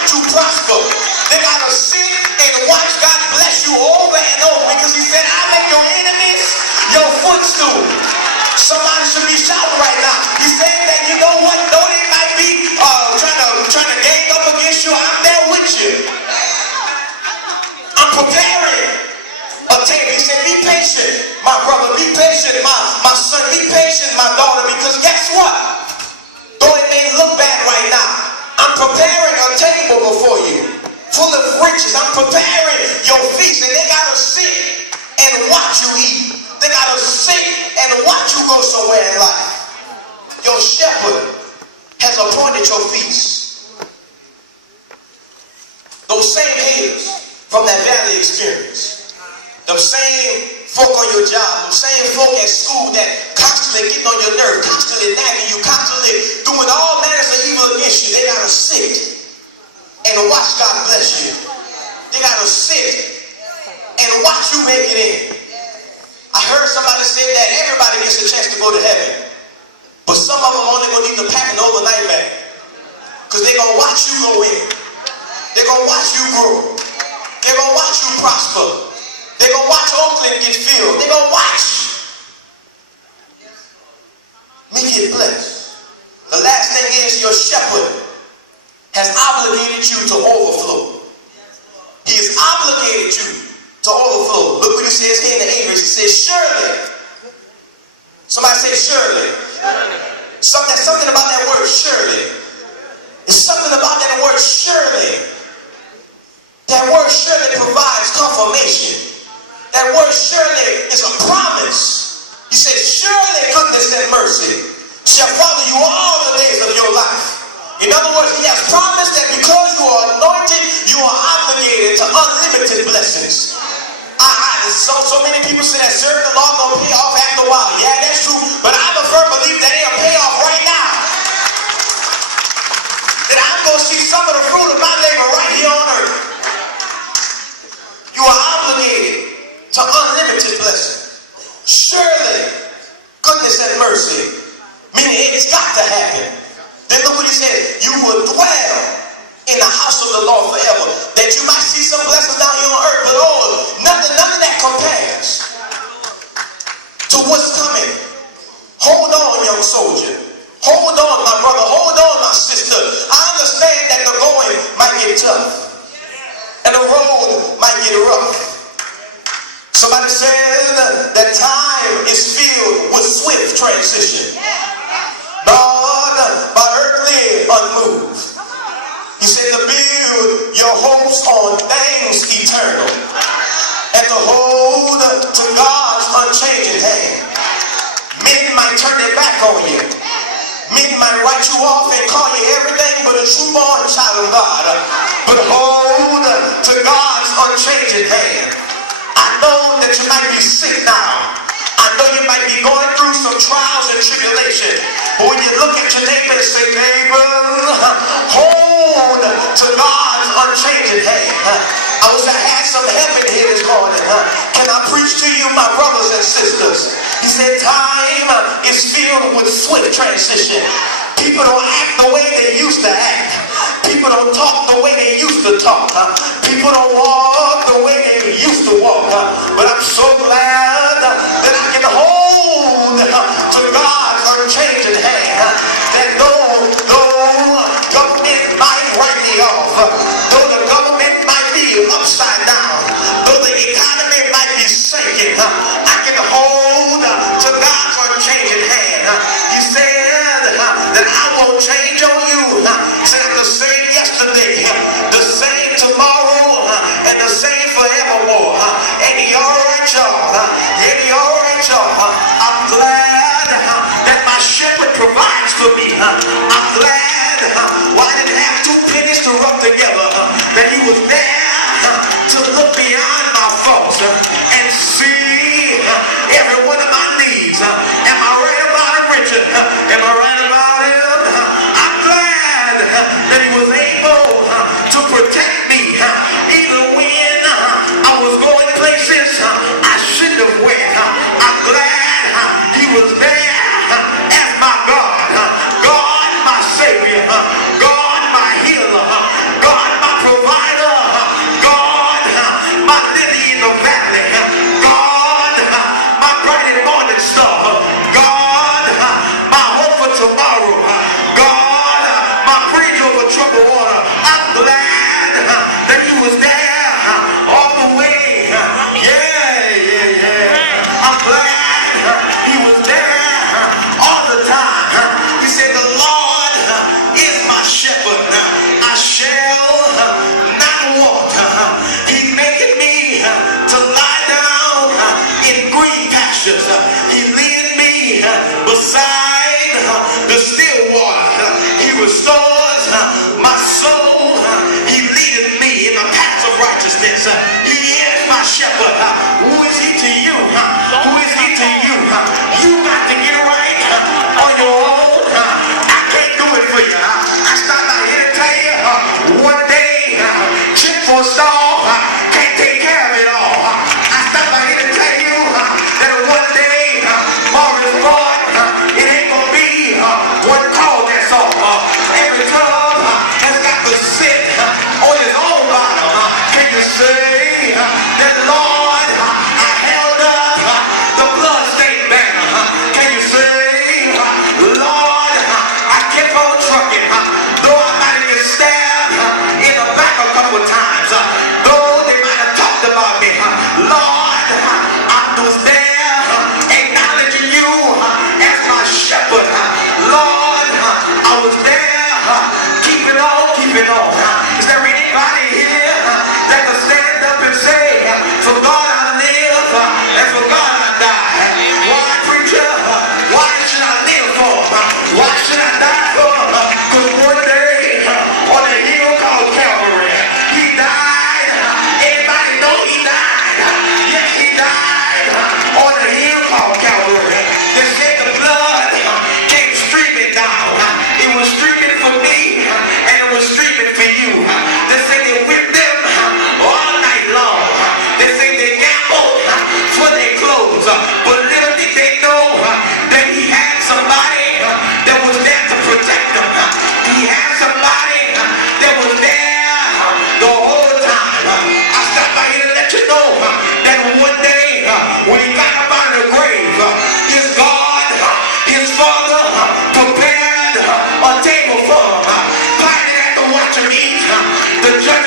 watch you prosper. They got to sit and watch God bless you over and over, because he said, I make your enemies your footstool. Somebody should be shouting right now. He said that, you know what, though they might be trying to gang up against you, I'm there with you. I'm preparing a table. He said, be patient, my brother, be patient, my son, be patient, my daughter, because guess what? Though it may look bad right now, I'm preparing a table before you, full of riches. I'm preparing your feast, and they gotta sit and watch you eat. They gotta sit and watch you go somewhere in life. Your shepherd has appointed your feast. Those same haters from that valley experience, the same folk on your job, the same folk at school that constantly getting on your nerve, constantly nagging you, constantly doing all manners of evil against you, they gotta sit and watch God bless you. They gotta sit and watch you make it in. I heard somebody say that everybody gets a chance to go to heaven, but some of them only gonna need to pack an overnight bag, because they're gonna watch you go in. They're gonna watch you grow. They're gonna watch you prosper. They're gonna watch Oakland get filled. They're gonna watch me get blessed. The last thing is, your shepherd has obligated you to overflow. He has obligated you to overflow. Look what he says here in the English. He says, surely. Somebody say surely. Something about that word surely. It's something about that word surely. That word surely provides confirmation. That word surely is a promise. He says, surely goodness and mercy shall follow you all the days of your life. In other words, he has promised that because you are anointed, you are obligated to unlimited blessings. So many people say that serving the Lord gonna pay off after a while. Yeah, that's true. But I'm a firm believer that it'll pay off right now. That I'm gonna see some of the fruit of my labor right here on earth. You are obligated to unlimited blessing. Surely, goodness and mercy, meaning it's got to happen. Then look what he said, you will dwell in the house of the Lord forever. That you might see some blessings down here on earth, but none of that compares to what's coming. Hold on, young soldier. Hold on, my brother. Hold on, my sister. I understand that the going might get tough, and the road might get rough. Somebody says that time is filled with swift transition. Lord, by earthly unmoved. He said to build your hopes on things eternal and to hold to God's unchanging hand. Men might turn their back on you. Men might write you off and call you everything but a true-born child of God. But hold to God's unchanging hand. I know that you might be sick now. I know you might be going through some trials and tribulation. But when you look at your neighbor and say, neighbor, hold to God's unchanging hand. I wish I had some help in here this morning. Can I preach to you, my brothers and sisters? He said time is filled with swift transition. People don't act the way they used to act. People don't talk the way they used to talk. People don't walk the way they used to walk. But I'm so glad that I can hold to God's unchanging hand. That though government might write me off, though the government might be upside down, though the economy might be sinking, I can hold to God's unchanging hand. He said that I won't change on you. He said I'm the same yesterday, the same tomorrow, and the same forevermore. And he alright, y'all. And he alright, y'all. I'm glad that my shepherd provides for me. I'm glad I didn't have two pennies to rub together, that he was there to look beyond my faults and see every one of my needs. Am I right about it, Richard? Am I right about it? I'm glad that he was able to protect me even when I was going places I shouldn't have went. I'm glad he was there as my God, God my Savior, God my healer, God troubled water. I'm glad that he was there all the way. Yeah. I'm glad he was there all the time. He said, the Lord is my shepherd. I shall not want. He maketh me to lie down in green pastures. He leadeth me beside the still water. He restores my soul. He leadeth me in the paths of righteousness. He is my shepherd. Who is he to you? Who is he to you? You got to get it right on your own. I can't do it for you. I stopped out here to tell you one day, chip for a stall, can't take care of it all. I stopped out here to tell you that one day, Marvin thought it ain't gonna be one call that's all. Every tub has got to sit on his own bottom. Can you say that, Lord, I held up the bloodstained banner? Can you say, Lord, I kept on trucking, though I might have been stabbed in the back a couple times, though they might have talked about me, Lord, I was there acknowledging you as my shepherd. Lord, I was there keeping on, keeping on. Is there anybody here that can stand up and say, for God I live and for God I die? Why, preacher? Why should I live for? Why should I die for? Because one day on a hill called Calvary, he died. Everybody know he died. Yes, he died on a hill called Calvary. They said the blood came streaming down. It was streaming for me and it was streaming for you. They say they whipped them all night long. They say they gambled for their clothes. But little did they know that he had somebody that was there to protect them. He had somebody that was there the whole time. I stopped by here to let you know that one day when he got up out of the grave, his God, his Father, prepared a table for him. Pilate had to watch him eat. The judge